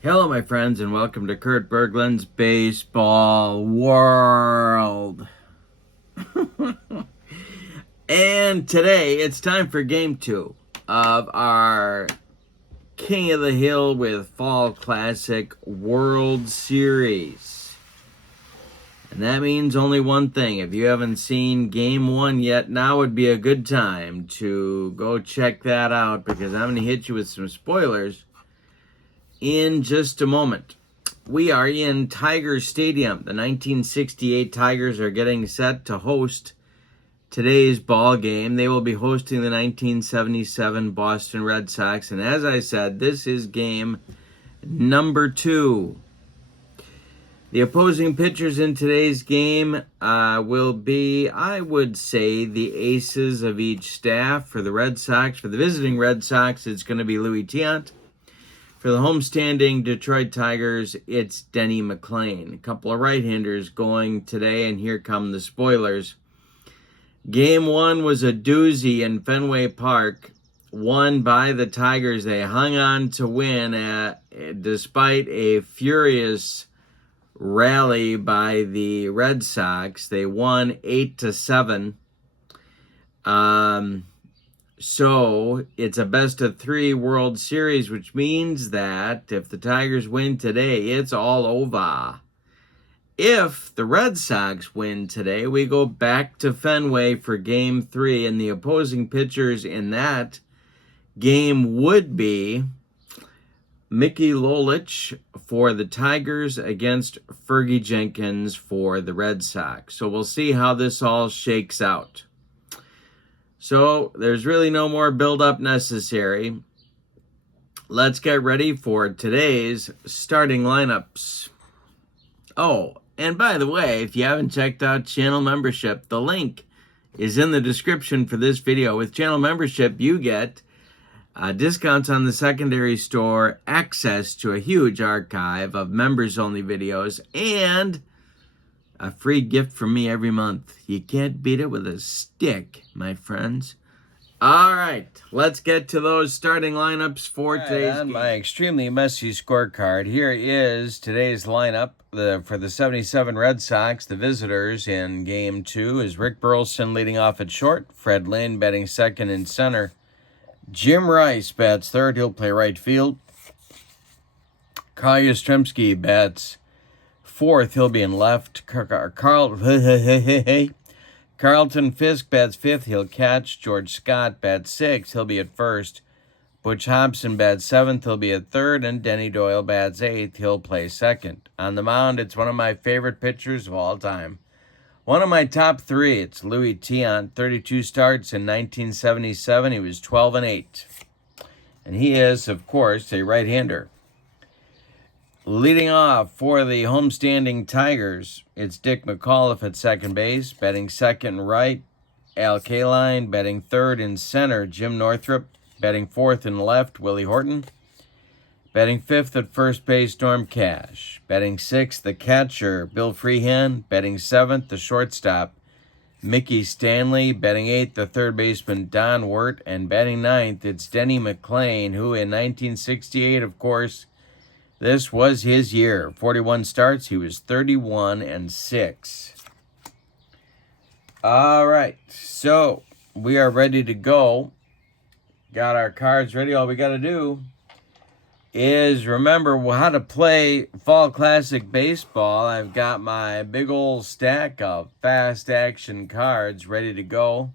Hello, my friends, and welcome to Kurt Berglund's Baseball World. And today it's time for game 2 of our King of the Hill with Fall Classic World Series. And that means only one thing. If you haven't seen game 1 yet, now would be a good time to go check that out, because I'm going to hit you with some spoilers in just a moment. We are in Tiger Stadium. The 1968 Tigers are getting set to host today's ball game. They will be hosting the 1977 Boston Red Sox. And as I said, this is game number 2. The opposing pitchers in today's game will be, I would say, the aces of each staff. For the Red Sox, for the visiting Red Sox, it's going to be Louis Tiant. For the homestanding Detroit Tigers, it's Denny McLain. A couple of right-handers going today, and here come the spoilers. Game 1 was a doozy in Fenway Park, won by the Tigers. They hung on to win despite a furious rally by the Red Sox. They won 8-7. So it's a best-of-3 World Series, which means that if the Tigers win today, it's all over. If the Red Sox win today, we go back to Fenway for Game 3, and the opposing pitchers in that game would be Mickey Lolich for the Tigers against Fergie Jenkins for the Red Sox. So we'll see how this all shakes out. So there's really no more build-up necessary. Let's get ready for today's starting lineups. Oh, and by the way, if you haven't checked out channel membership, the link is in the description for this video. With channel membership, you get discounts on the secondary store, access to a huge archive of members-only videos, and a free gift from me every month. You can't beat it with a stick, my friends. All right, let's get to those starting lineups for today's game. On my extremely messy scorecard, here is today's lineup. For the 77 Red Sox, the visitors in Game 2 is Rick Burleson leading off at short, Fred Lynn batting second and center. Jim Rice bats third. He'll play right field. Carl Yastrzemski bats fourth. He'll be in left. Carlton Fisk bats fifth. He'll catch. George Scott bats sixth. He'll be at first. Butch Hobson bats seventh. He'll be at third. And Denny Doyle bats eighth. He'll play second. On the mound, it's one of my favorite pitchers of all time. One of my top 3, it's Louis Tiant. 32 starts in 1977. He was 12-8. And he is, of course, a right-hander. Leading off for the homestanding Tigers, it's Dick McAuliffe at second base. Batting second and right, Al Kaline. Batting third and center, Jim Northrup. Batting fourth and left, Willie Horton. Batting fifth at first base, Norm Cash. Batting sixth, the catcher, Bill Freehan. Batting seventh, the shortstop, Mickey Stanley. Batting eighth, the third baseman, Don Wirt. And batting ninth, it's Denny McLain, who in 1968, of course, this was his year. 41 starts. He was 31-6. All right. So we are ready to go. Got our cards ready. All we got to do is remember how to play Fall Classic Baseball. I've got my big old stack of fast action cards ready to go.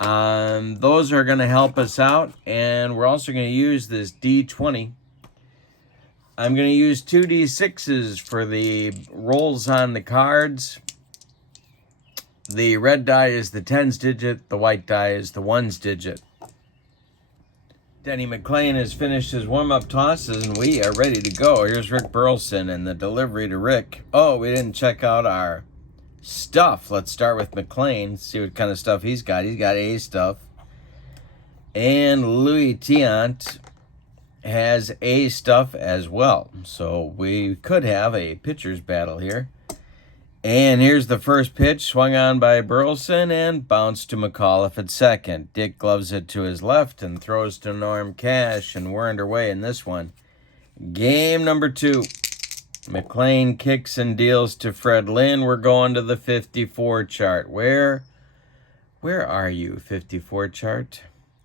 Those are going to help us out. And we're also going to use this D20. I'm going to use 2 D6s for the rolls on the cards. The red die is the tens digit. The white die is the ones digit. Denny McLain has finished his warm-up tosses, and we are ready to go. Here's Rick Burleson and the delivery to Rick. Oh, we didn't check out our stuff. Let's start with McLain, see what kind of stuff he's got. He's got A stuff. And Louis Tiant has A stuff as well. So we could have a pitcher's battle here. And here's the first pitch, swung on by Burleson and bounced to McAuliffe at second. Dick gloves it to his left and throws to Norm Cash, and we're underway in this one. Game number 2. McLain kicks and deals to Fred Lynn. We're going to the 54 chart. Where are you, 54 chart?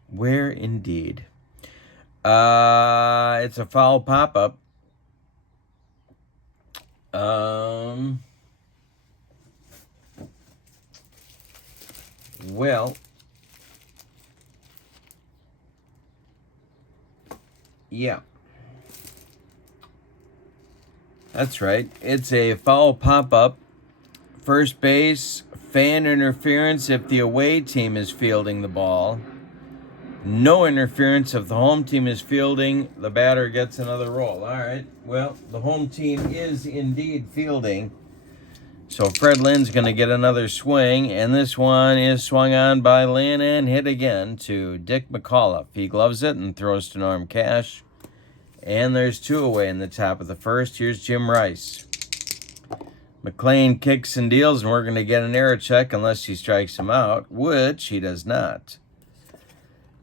Where indeed? It's a foul pop-up. Well, yeah. That's right. It's a foul pop-up. First base, fan interference if the away team is fielding the ball. No interference if the home team is fielding. The batter gets another roll. All right. Well, the home team is indeed fielding. So Fred Lynn's going to get another swing, and this one is swung on by Lynn and hit again to Dick McAuliffe. He gloves it and throws to Norm Cash. And there's 2 away in the top of the first. Here's Jim Rice. McLain kicks and deals, and we're going to get an error check unless he strikes him out, which he does not.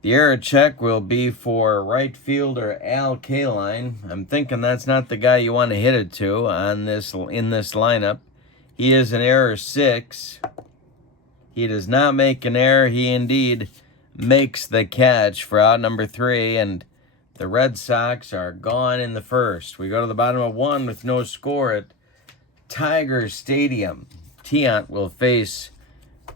The error check will be for right fielder Al Kaline. I'm thinking that's not the guy you want to hit it to in this lineup. He is an error 6. He does not make an error. He indeed makes the catch for out number 3, and the Red Sox are gone in the first. We go to the bottom of 1 with no score at Tiger Stadium. Tiant will face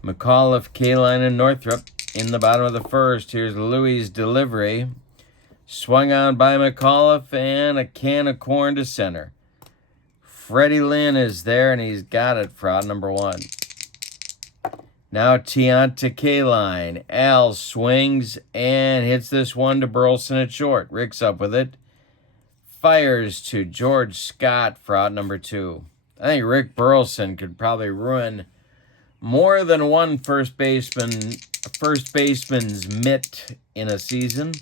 McAuliffe, Kaline, and Northrup in the bottom of the first. Here's Louis' delivery. Swung on by McAuliffe, and a can of corn to center. Freddie Lynn is there, and he's got it for out number 1. Now Tiant to Kaline. Al swings and hits this one to Burleson at short. Rick's up with it. Fires to George Scott for out number 2. I think Rick Burleson could probably ruin more than one first baseman's mitt in a season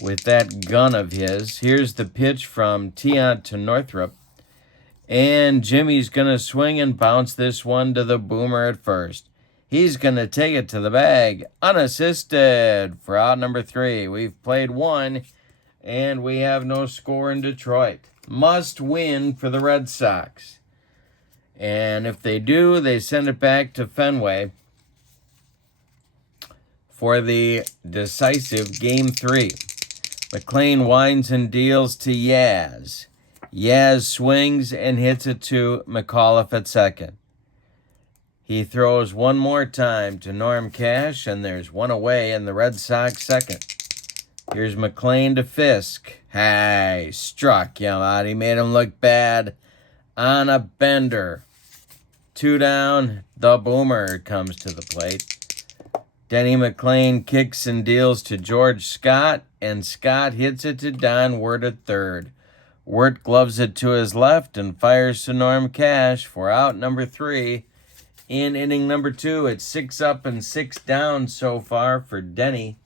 with that gun of his. Here's the pitch from Tiant to Northrup. And Jimmy's going to swing and bounce this one to the boomer at first. He's going to take it to the bag, unassisted, for out number 3. We've played 1, and we have no score in Detroit. Must win for the Red Sox. And if they do, they send it back to Fenway for the decisive Game 3. McLain winds and deals to Yaz. Yaz swings and hits it to McAuliffe at second. He throws one more time to Norm Cash, and there's 1 away in the Red Sox second. Here's McLain to Fisk. Hey, struck him out. He made him look bad on a bender. 2 down. The boomer comes to the plate. Denny McLain kicks and deals to George Scott, and Scott hits it to Don Wirt at third. Wirt gloves it to his left and fires to Norm Cash for out number 3. In inning number 2, it's 6 up and 6 down so far for Denny.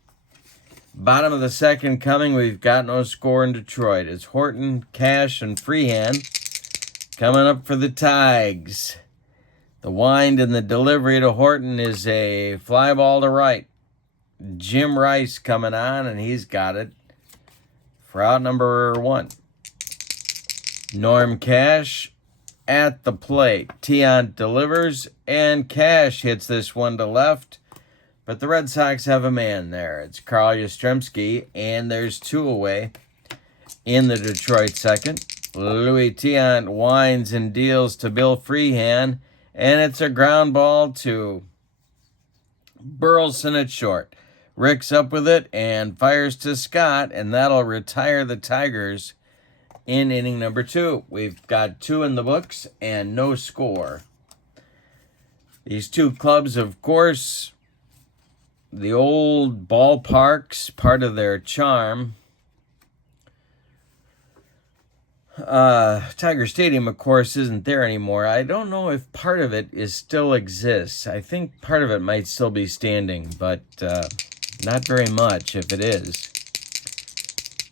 Bottom of the second coming, we've got no score in Detroit. It's Horton, Cash, and Freehan coming up for the Tigers. The wind and the delivery to Horton is a fly ball to right. Jim Rice coming on, and he's got it for out number 1. Norm Cash at the plate. Tiant delivers, and Cash hits this one to left. But the Red Sox have a man there. It's Carl Yastrzemski, and there's 2 away in the Detroit second. Louis Tiant winds and deals to Bill Freehan, and it's a ground ball to Burleson at short. Rick's up with it and fires to Scott, and that'll retire the Tigers in inning number 2. We've got 2 in the books and no score. These 2 clubs, of course, the old ballparks, part of their charm. Tiger Stadium, of course, isn't there anymore. I don't know if part of it still exists. I think part of it might still be standing, but not very much if it is.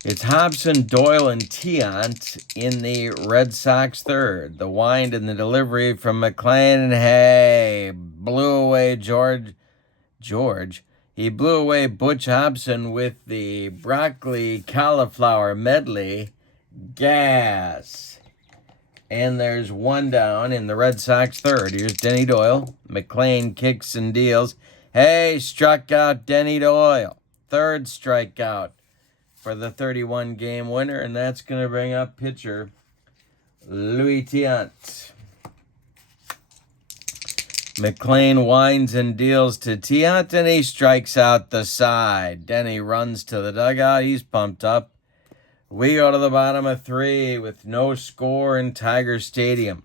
It's Hobson, Doyle, and Tiant in the Red Sox third. The wind and the delivery from McLain, and hey, blew away George. He blew away Butch Hobson with the broccoli cauliflower medley, gas. And there's one down in the Red Sox third. Here's Denny Doyle. McLain kicks and deals. Hey, struck out Denny Doyle. Third strikeout for the 31-game winner, and that's going to bring up pitcher Louis Tiant. McLain winds and deals to Tiant, and he strikes out the side. Denny runs to the dugout. He's pumped up. We go to the bottom of 3 with no score in Tiger Stadium.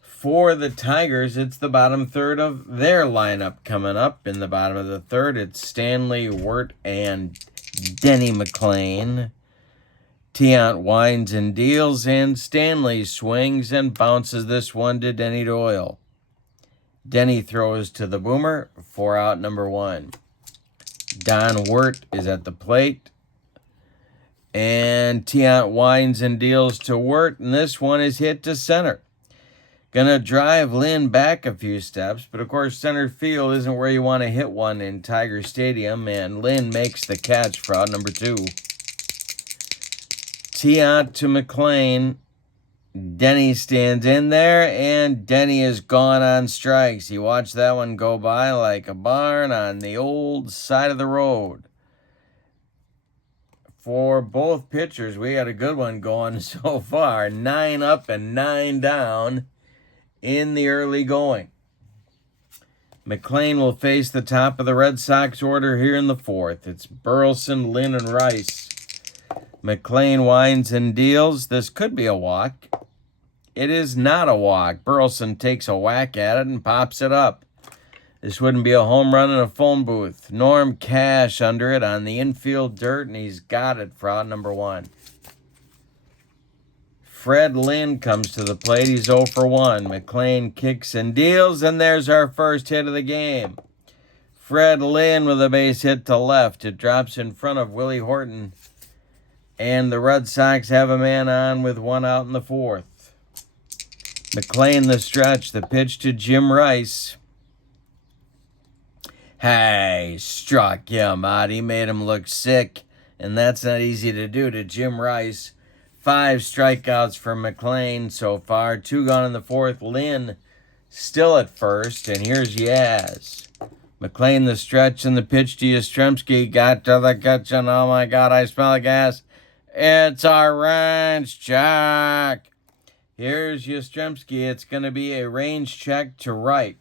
For the Tigers, it's the bottom third of their lineup coming up. In the bottom of the third, it's Stanley, Wirt, and Denny McLain. Tiant winds and deals, and Stanley swings and bounces this one to Denny Doyle. Denny throws to the boomer, 4 out, number 1. Don Wirt is at the plate. And Tiant winds and deals to Wirt, and this one is hit to center. Gonna drive Lynn back a few steps, but of course center field isn't where you want to hit one in Tiger Stadium, and Lynn makes the catch for out number 2. Tiant to McLain. Denny stands in there, and Denny is gone on strikes. He watched that one go by like a barn on the old side of the road. For both pitchers, we got a good one going so far. 9 up and 9 down in the early going. McLain will face the top of the Red Sox order here in the 4th. It's Burleson, Lynn, and Rice. McLain winds and deals. This could be a walk. It is not a walk. Burleson takes a whack at it and pops it up. This wouldn't be a home run in a phone booth. Norm Cash under it on the infield dirt, and he's got it for out number 1. Fred Lynn comes to the plate. He's 0 for 1. McLain kicks and deals, and there's our first hit of the game. Fred Lynn with a base hit to left. It drops in front of Willie Horton, and the Red Sox have a man on with 1 out in the 4th. McLain the stretch. The pitch to Jim Rice. Hey, struck him out. He made him look sick, and that's not easy to do to Jim Rice. 5 strikeouts for McLain so far. 2 gone in the 4th. Lynn still at first, and here's Yaz. McLain the stretch and the pitch to Yastrzemski. Got to the kitchen. Oh, my God, I smell the gas. It's a range check. Here's Yastrzemski. It's going to be a range check to right.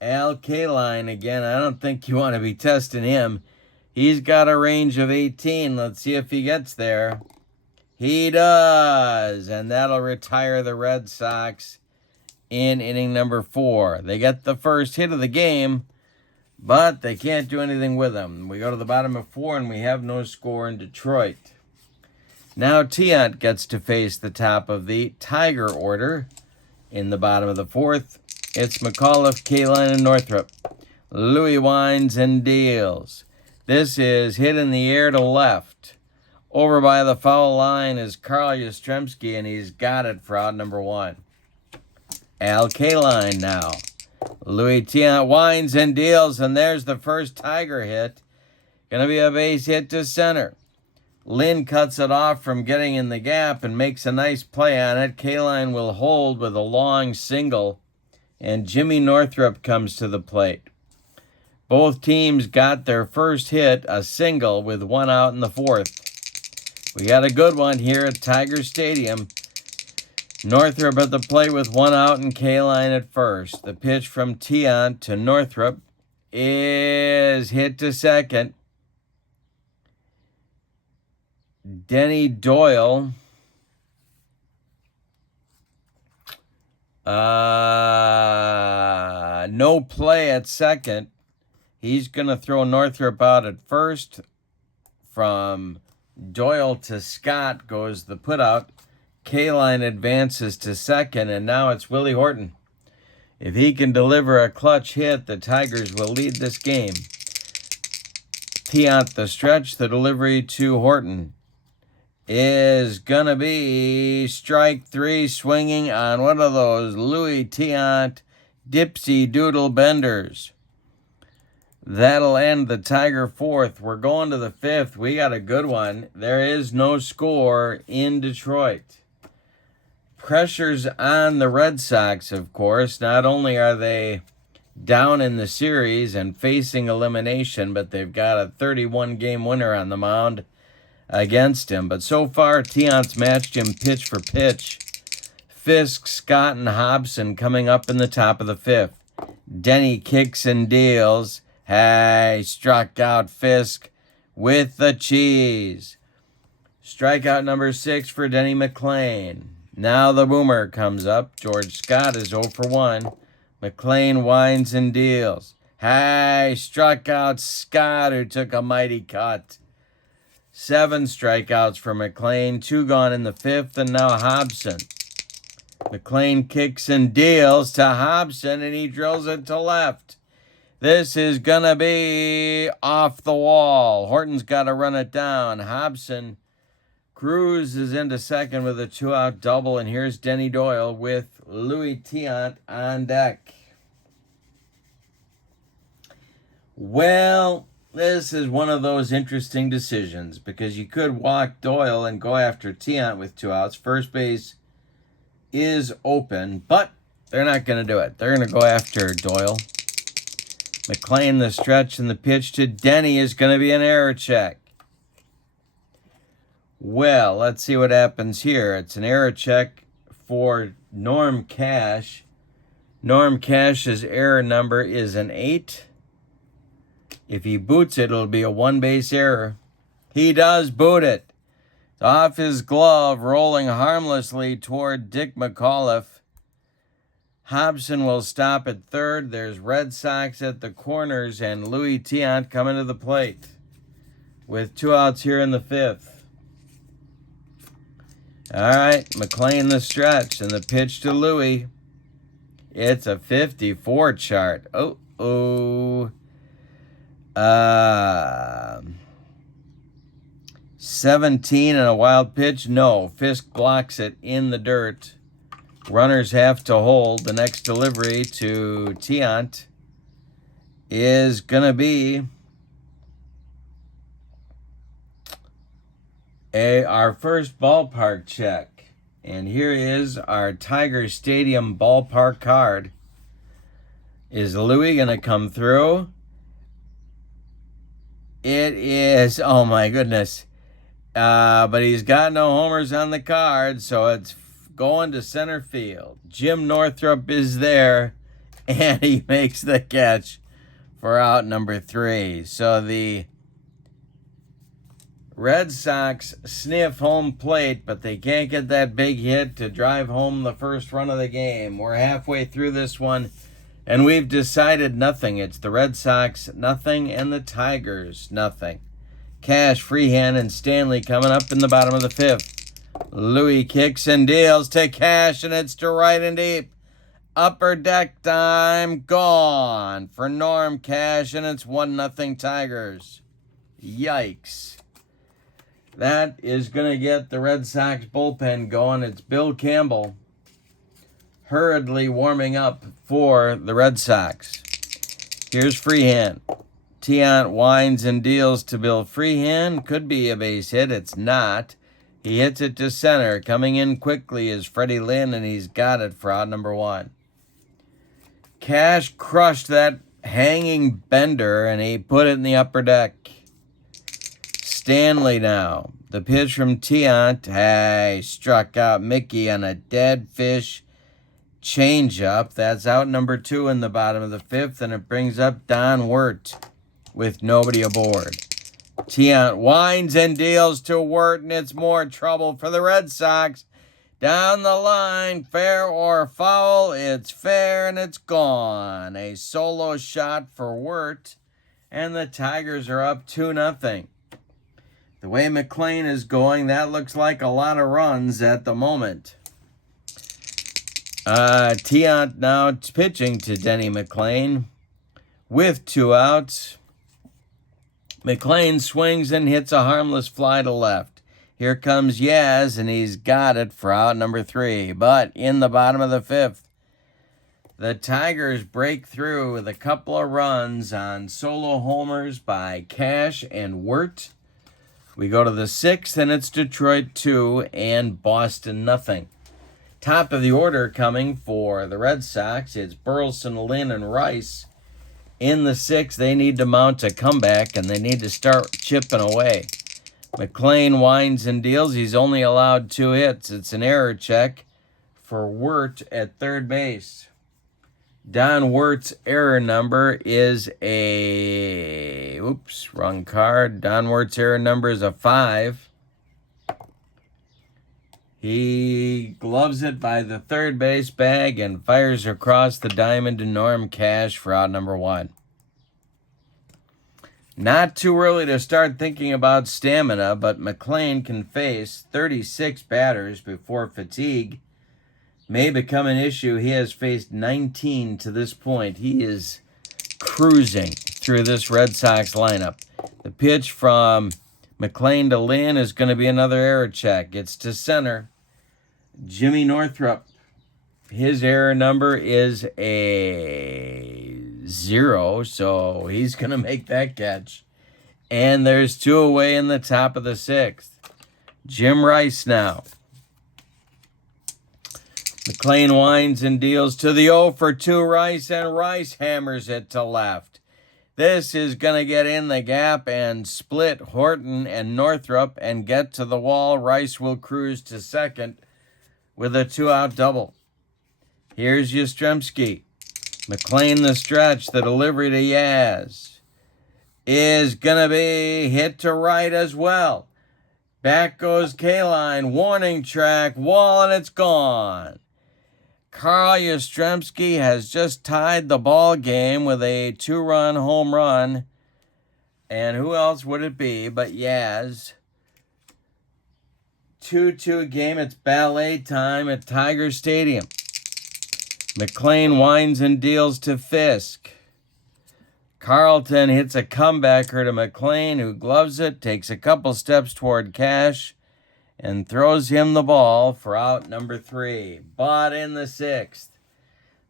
Al Kaline again. I don't think you want to be testing him. He's got a range of 18. Let's see if he gets there. He does. And that'll retire the Red Sox in inning number 4. They get the first hit of the game, but they can't do anything with them. We go to the bottom of 4, and we have no score in Detroit. Now Tiant gets to face the top of the Tiger order in the bottom of the 4th. It's McAuliffe, Kaline, and Northrup. Louis winds and deals. This is hit in the air to left. Over by the foul line is Carl Yastrzemski, and he's got it for out number 1. Al Kaline now. Louis Tiant winds and deals, and there's the first Tiger hit. Gonna be a base hit to center. Lynn cuts it off from getting in the gap and makes a nice play on it. Kaline will hold with a long single, and Jimmy Northrup comes to the plate. Both teams got their first hit, a single, with 1 out in the 4th. We got a good one here at Tiger Stadium. Northrup at the plate with 1 out and Kaline at first. The pitch from Tiant to Northrup is hit to second. Denny Doyle no play at second. He's going to throw Northrup out at first. From Doyle to Scott goes the putout. Kaline advances to second, and now it's Willie Horton. If he can deliver a clutch hit, the Tigers will lead this game. Tiant the stretch, the delivery to Horton is going to be strike 3, swinging on one of those Louis Tiant dipsy doodle benders. That'll end the Tiger fourth. We're going to the fifth. We got a good one. There is no score in Detroit. Pressure's on the Red Sox, of course. Not only are they down in the series and facing elimination, but they've got a 31-game winner on the mound against him. But so far, Tiant's matched him pitch for pitch. Fisk, Scott, and Hobson coming up in the top of the fifth. Denny kicks and deals. Hey, struck out Fisk with the cheese. Strikeout number 6 for Denny McLain. Now the boomer comes up. George Scott is 0 for 1. McLain winds and deals. Hey, struck out Scott, who took a mighty cut. 7 strikeouts for McLain. 2 gone in the fifth, and now Hobson. McLain kicks and deals to Hobson, and he drills it to left. This is going to be off the wall. Horton's got to run it down. Hobson cruises into second with a 2-out double, and here's Denny Doyle with Louis Tiant on deck. Well, this is one of those interesting decisions because you could walk Doyle and go after Tiant with 2 outs. First base is open, but they're not going to do it. They're going to go after Doyle. McLain, the stretch, and the pitch to Denny is going to be an error check. Well, let's see what happens here. It's an error check for Norm Cash. Norm Cash's error number is an 8. If he boots it, it'll be a 1-base error. He does boot it. It's off his glove, rolling harmlessly toward Dick McAuliffe. Hobson will stop at third. There's Red Sox at the corners, and Louis Tiant coming to the plate with 2 outs here in the fifth. All right, McLain the stretch, and the pitch to Louis. It's a 54 chart. 17 and a wild pitch. No, Fisk blocks it in the dirt. Runners have to hold. The next delivery to Tiant is going to be our first ballpark check. And here is our Tiger Stadium ballpark card. Is Louis going to come through? It is. Oh, my goodness. But he's got no homers on the card, so it's going to center field. Jim Northrup is there, and he makes the catch for out number 3. So the Red Sox sniff home plate, but they can't get that big hit to drive home the first run of the game. We're halfway through this one, and we've decided nothing. It's the Red Sox, nothing, and the Tigers, nothing. Cash, Freehand, and Stanley coming up in the bottom of the fifth. Louis kicks and deals to Cash, and it's to right and deep. Upper deck time gone for Norm Cash, and it's 1-0 Tigers. Yikes. That is going to get the Red Sox bullpen going. It's Bill Campbell hurriedly warming up for the Red Sox. Here's Freehand. Tiant winds and deals to Bill Freehand. Could be a base hit. It's not. He hits it to center. Coming in quickly is Freddie Lynn, and he's got it for out number 1. Cash crushed that hanging bender, and he put it in the upper deck. Stanley now. The pitch from Tiant. Hey, struck out Mickey on a dead fish changeup. That's out number 2 in the bottom of the fifth, and it brings up Don Wirt with nobody aboard. Tiant winds and deals to Wirt, and it's more trouble for the Red Sox. Down the line, fair or foul, it's fair, and it's gone. A solo shot for Wirt, and the Tigers are up 2-0. The way McLain is going, that looks like a lot of runs at the moment. Tiant now pitching to Denny McLain with 2 outs. McLain swings and hits a harmless fly to left. Here comes Yaz, and he's got it for out number 3. But in the bottom of the fifth, The Tigers break through with a couple of runs on solo homers by Cash and Wirt. We go to the 6th, and it's Detroit 2 and Boston nothing. Top of the order coming for the Red Sox. It's Burleson, Lynn, and Rice. In the 6th, they need to mount a comeback, and they need to start chipping away. McLain winds and deals. He's only allowed 2 hits. It's an error check for Wirt at third base. Don Wirt's error number is a... Oops, wrong card. Don Wirt's error number is a 5. He gloves it by the third base bag and fires across the diamond to Norm Cash for out number 1. Not too early to start thinking about stamina, but McLain can face 36 batters before fatigue may become an issue. He has faced 19 to this point. He is cruising through this Red Sox lineup. The pitch from McLain to Lynn is going to be another error check. It's to center. Jimmy Northrup. His error number is a 0, so he's going to make that catch. And there's 2 away in the top of the 6th. Jim Rice now. McLain winds and deals to the 0 for 2 Rice, and Rice hammers it to left. This is going to get in the gap and split Horton and Northrup and get to the wall. Rice will cruise to second with a 2-out double. Here's Yastrzemski. McLain the stretch. The delivery to Yaz is going to be hit to right as well. Back goes Kaline. Warning track. Wall, and it's gone. Carl Yastrzemski has just tied the ball game with a 2-run home run. And who else would it be but Yaz? 2-2 game. It's ballet time at Tiger Stadium. McLain winds and deals to Fisk. Carlton hits a comebacker to McLain, who gloves it, takes a couple steps toward Cash, and throws him the ball for out number 3. But in the 6th,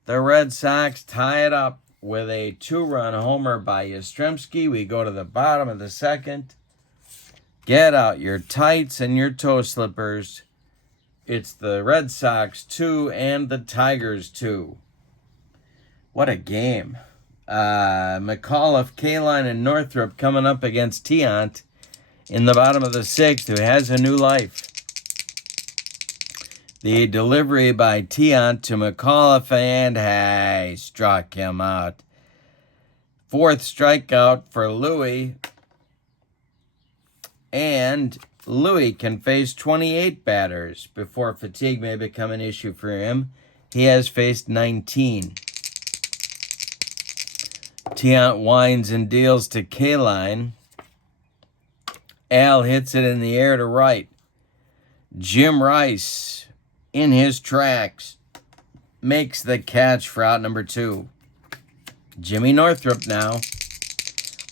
the Red Sox tie it up with a 2-run homer by Yastrzemski. We go to the bottom of the 2nd. Get out your tights and your toe slippers. It's the Red Sox 2 and the Tigers 2. What a game. McAuliffe, Kaline, and Northrup coming up against Tiant in the bottom of the 6th, who has a new life. The delivery by Tiant to McAuliffe, and he struck him out. 4th strikeout for Louis. And Louis can face 28 batters before fatigue may become an issue for him. He has faced 19. Tiant winds and deals to Kaline. Al hits it in the air to right. Jim Rice, in his tracks, makes the catch for out number 2. Jimmy Northrup now.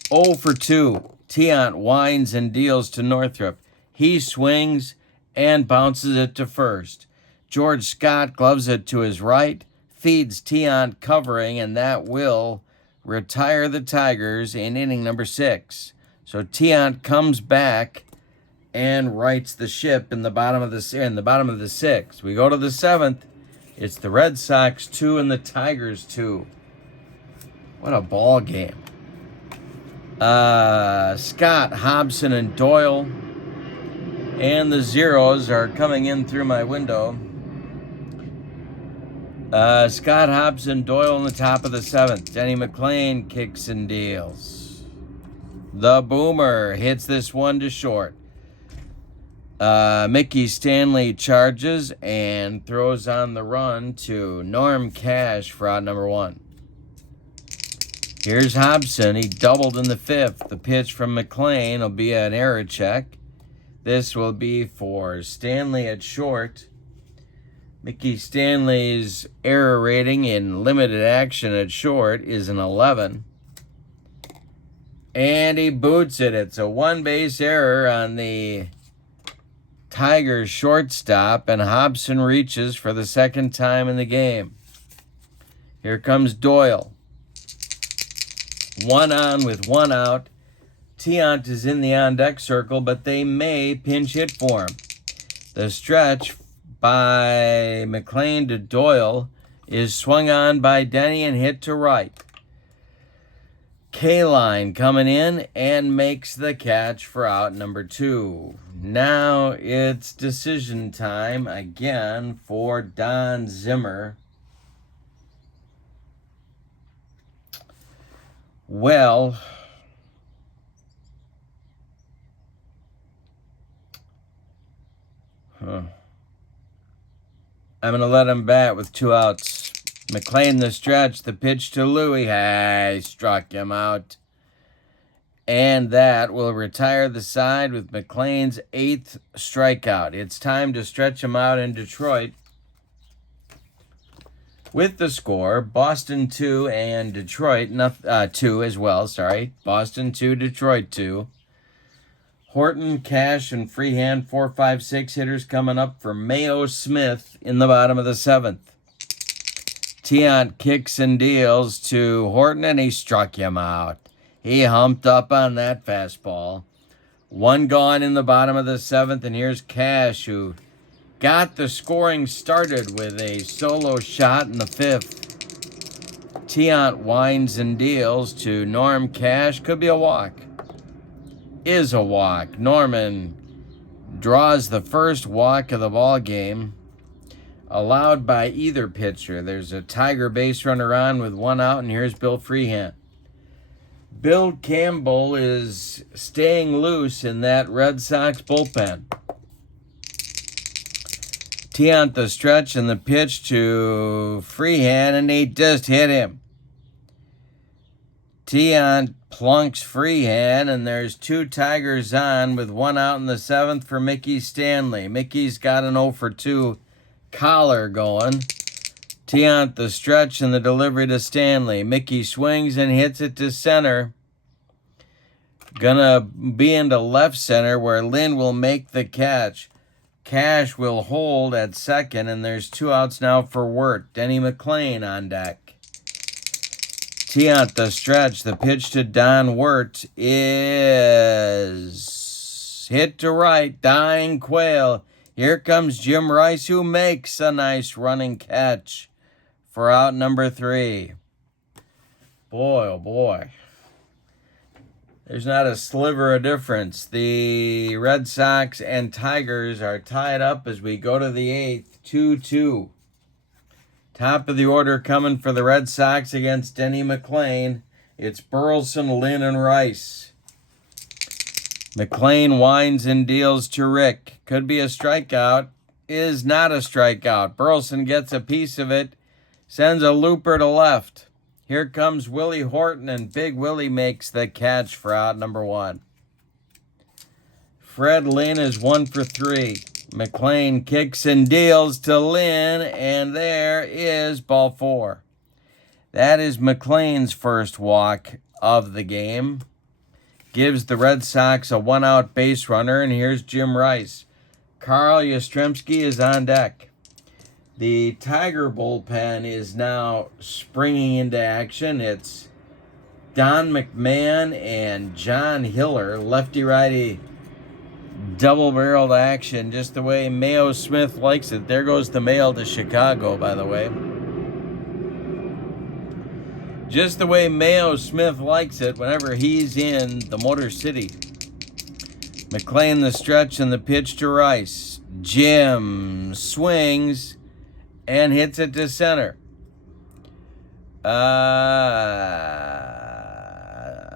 0 for 2. Tiant winds and deals to Northrup. He swings and bounces it to first. George Scott gloves it to his right, feeds Tiant covering, and that will retire the Tigers in inning number 6. So Tiant comes back and rights the ship in the bottom of the 6th. We go to the 7th. It's the Red Sox 2 and the Tigers 2. What a ball game. Scott, Hobson, and Doyle. And the zeros are coming in through my window. Scott, Hobson, Doyle in the top of the 7th. Denny McLain kicks and deals. The boomer hits this one to short. Mickey Stanley charges and throws on the run to Norm Cash for out number 1. Here's Hobson. He doubled in the 5th. The pitch from McLain will be an error check. This will be for Stanley at short. Mickey Stanley's error rating in limited action at short is an 11. And he boots it. It's a 1-base error on the Tigers shortstop, and Hobson reaches for the 2nd time in the game. Here comes Doyle. 1 on with 1 out. Tiant is in the on-deck circle, but they may pinch hit for him. The stretch by McLain to Doyle is swung on by Denny and hit to right. K-Line coming in and makes the catch for out number 2. Now it's decision time again for Don Zimmer. Well, I'm going to let him bat with 2 outs. McLain the stretch, the pitch to Louie. Hey, struck him out. And that will retire the side with McLain's 8th strikeout. It's time to stretch him out in Detroit. With the score, Boston 2 and Detroit 2 as well, sorry. Boston 2, Detroit 2. Horton, Cash, and Freehand, 4, 5, 6 hitters coming up for Mayo Smith in the bottom of the 7th. Tiant kicks and deals to Horton, and he struck him out. He humped up on that fastball. 1 gone in the bottom of the 7th, and here's Cash, who got the scoring started with a solo shot in the 5th. Tiant winds and deals to Norm Cash. Could be a walk. Is a walk. Norman draws the first walk of the ball game, allowed by either pitcher. There's a Tiger base runner on with 1 out, and here's Bill Freehand. Bill Campbell is staying loose in that Red Sox bullpen. Tiant the stretch and the pitch to Freehand, and he just hit him. Tiant plunks Freehand, and there's 2 Tigers on with 1 out in the 7th for Mickey Stanley. Mickey's got an 0 for 2 collar going. Tiant the stretch and the delivery to Stanley. Mickey swings and hits it to center. Gonna be into left center where Lynn will make the catch. Cash will hold at second, and there's 2 outs now for Wirt. Denny McLain on deck. Tiant the stretch. The pitch to Don Wirt is hit to right. Dying Quail. Here comes Jim Rice, who makes a nice running catch for out number 3. Boy, oh boy. There's not a sliver of difference. The Red Sox and Tigers are tied up as we go to the 8th, 2-2. Top of the order coming for the Red Sox against Denny McLain. It's Burleson, Lynn, and Rice. McLain winds and deals to Rick. Could be a strikeout. Is not a strikeout. Burleson gets a piece of it. Sends a looper to left. Here comes Willie Horton, and Big Willie makes the catch for out number 1. Fred Lynn is 1 for 3. McLain kicks and deals to Lynn, and there is ball 4. That is McLain's first walk of the game. Gives the Red Sox a 1-out base runner, and here's Jim Rice. Carl Yastrzemski is on deck. The Tiger bullpen is now springing into action. It's Don McMahon and John Hiller, lefty-righty double-barreled action, just the way Mayo Smith likes it. There goes the mail to Chicago, by the way. Just the way Mayo Smith likes it whenever he's in the Motor City. McLain the stretch and the pitch to Rice. Jim swings and hits it to center.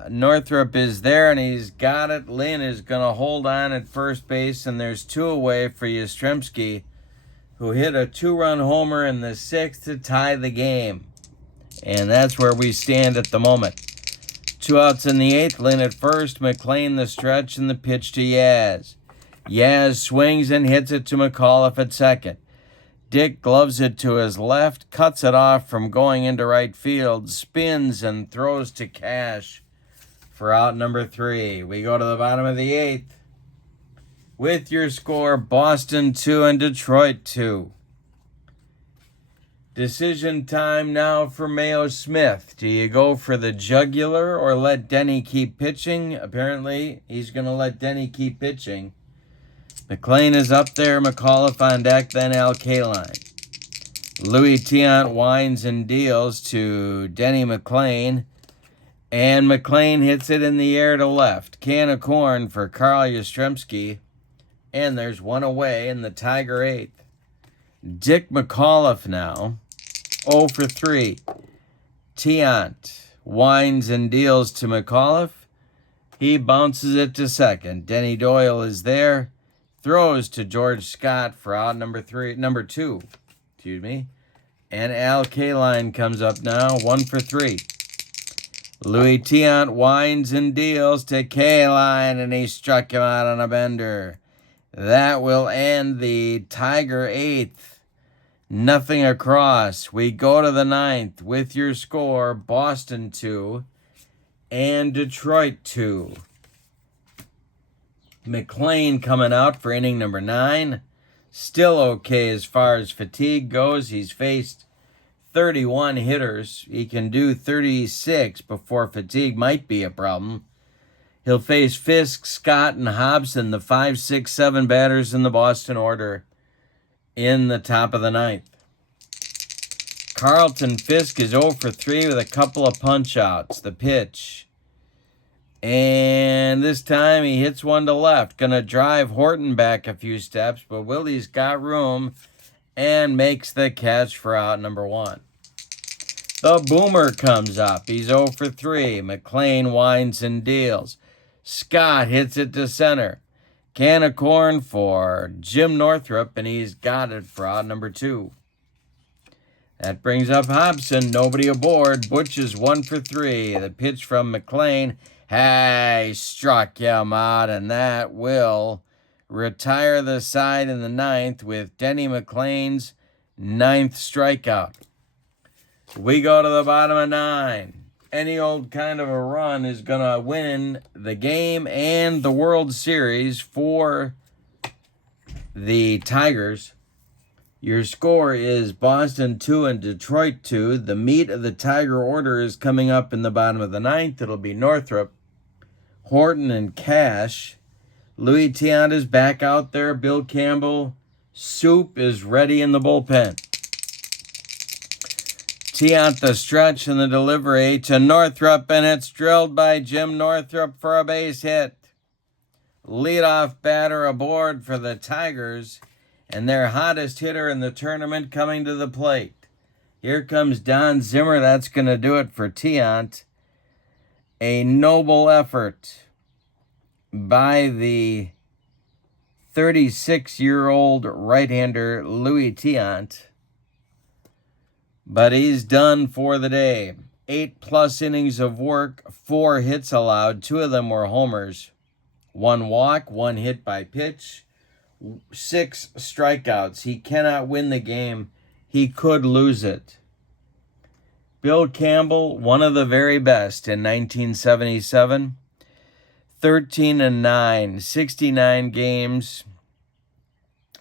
Northrup is there, and he's got it. Lynn is going to hold on at first base, and there's 2 away for Yastrzemski, who hit a 2-run homer in the 6th to tie the game. And that's where we stand at the moment. 2 outs in the 8th. Lynn at first. McLain the stretch and the pitch to Yaz. Yaz swings and hits it to McAuliffe at second. Dick gloves it to his left, cuts it off from going into right field, spins and throws to Cash for out number 3. We go to the bottom of the 8th with your score, Boston 2 and Detroit 2. Decision time now for Mayo Smith. Do you go for the jugular or let Denny keep pitching? Apparently, he's going to let Denny keep pitching. McLain is up there, McAuliffe on deck, then McLain. Louis Tiant winds and deals to Denny McLain, and McLain hits it in the air to left. Can of corn for Carl Yastrzemski, and there's one away in the Tiger 8th. Dick McAuliffe now, 0 for 3. Tiant winds and deals to McAuliffe. He bounces it to second. Denny Doyle is there. Throws to George Scott for out number 2. And Al Kaline comes up now, 1 for 3. Louis Tiant winds and deals to Kaline, and he struck him out on a bender. That will end the Tiger 8th. Nothing across. We go to the 9th with your score, Boston 2 and Detroit 2. McLain coming out for inning number 9. Still okay as far as fatigue goes. He's faced 31 hitters. He can do 36 before fatigue might be a problem. He'll face Fisk, Scott, and Hobson, the 5, 6, 7 batters in the Boston order in the top of the 9th. Carlton Fisk is 0 for 3 with a couple of punch-outs. The pitch. And this time he hits one to left. Going to drive Horton back a few steps, but Willie's got room and makes the catch for out number 1. The boomer comes up. He's 0 for 3. McLain winds and deals. Scott hits it to center. Can of corn for Jim Northrup, and he's got it for out number 2. That brings up Hobson. Nobody aboard. Butch is 1 for 3. The pitch from McLain. Hey, struck him out, and that will retire the side in the 9th with Denny McLain's 9th strikeout. We go to the bottom of 9. Any old kind of a run is going to win the game and the World Series for the Tigers. Your score is Boston 2 and Detroit 2. The meat of the Tiger order is coming up in the bottom of the 9th. It'll be Northrup, Horton, and Cash. Louis Tiant is back out there. Bill Campbell. Soup is ready in the bullpen. Tiant the stretch and the delivery to Northrup, and it's drilled by Jim Northrup for a base hit. Leadoff batter aboard for the Tigers, and their hottest hitter in the tournament coming to the plate. Here comes Don Zimmer. That's going to do it for Tiant. A noble effort by the 36-year-old right-hander Louis Tiant. But he's done for the day. 8+ innings of work, 4 hits allowed. 2 of them were homers. 1 walk, 1 hit by pitch, 6 strikeouts. He cannot win the game. He could lose it. Bill Campbell, one of the very best in 1977. 13-9, 69 games,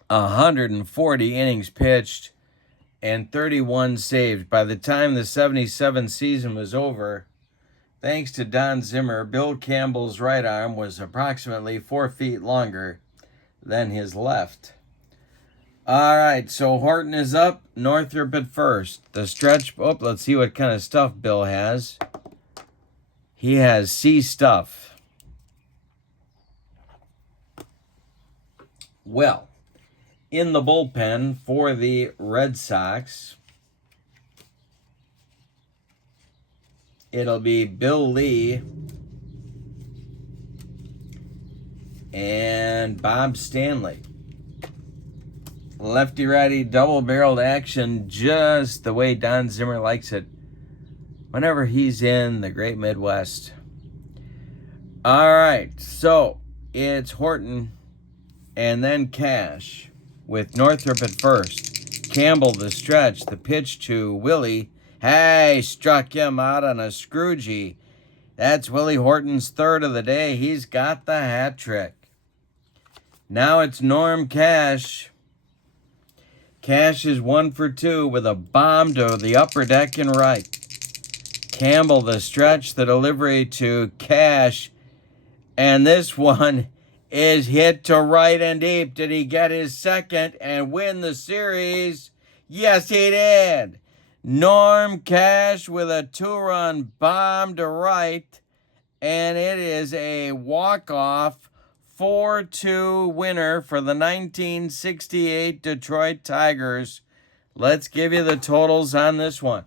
140 innings pitched, and 31 saved. By the time the 77 season was over, thanks to Don Zimmer, Bill Campbell's right arm was approximately 4 feet longer than his left. All right, so Horton is up, Northrup at first. The stretch, let's see what kind of stuff Bill has. He has C stuff. Well, in the bullpen for the Red Sox, it'll be Bill Lee and Bob Stanley. Lefty-righty double-barreled action, just the way Don Zimmer likes it whenever he's in the Great Midwest. All right, so it's Horton and then Cash with Northrup at first. Campbell the stretch, the pitch to Willie. Hey, struck him out on a Scroogey. That's Willie Horton's 3rd of the day. He's got the hat trick. Now it's Norm Cash. Cash is 1 for 2 with a bomb to the upper deck and right. Campbell, the stretch, the delivery to Cash. And this one is hit to right and deep. Did he get his second and win the series? Yes, he did. Norm Cash with a 2-run bomb to right. And it is a walk-off 4-2 winner for the 1968 Detroit Tigers. Let's give you the totals on this one.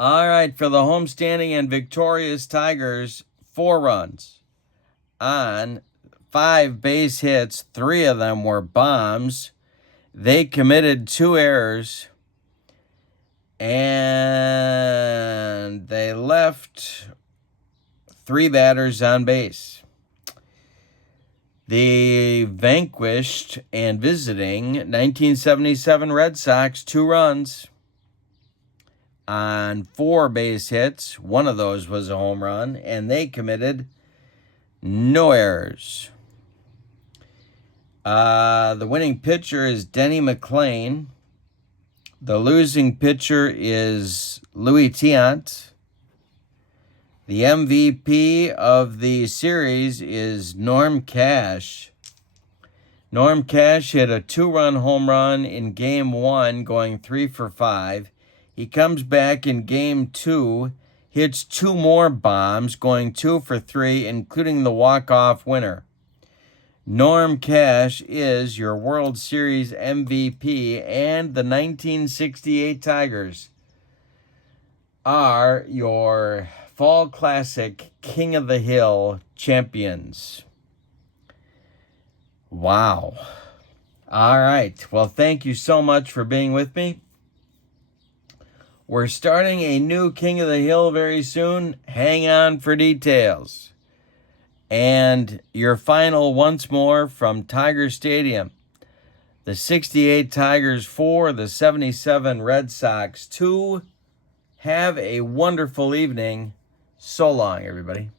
All right, for the homestanding and victorious Tigers, 4 runs on 5 base hits. 3 of them were bombs. They committed 2 errors, and they left 3 batters on base. The vanquished and visiting 1977 Red Sox, 2 runs on 4 base hits. 1 of those was a home run, and they committed no errors. The winning pitcher is Denny McLain. The losing pitcher is Louis Tiant. The MVP of the series is Norm Cash. Norm Cash hit a 2-run home run in Game 1, going 3 for 5. He comes back in Game 2, hits 2 more bombs, going 2 for 3, including the walk-off winner. Norm Cash is your World Series MVP, and the 1968 Tigers are your Fall Classic King of the Hill champions. Wow. All right. Well, thank you so much for being with me. We're starting a new King of the Hill very soon. Hang on for details. And your final once more from Tiger Stadium. The 68 Tigers 4, the 77 Red Sox 2. Have a wonderful evening. So long, everybody.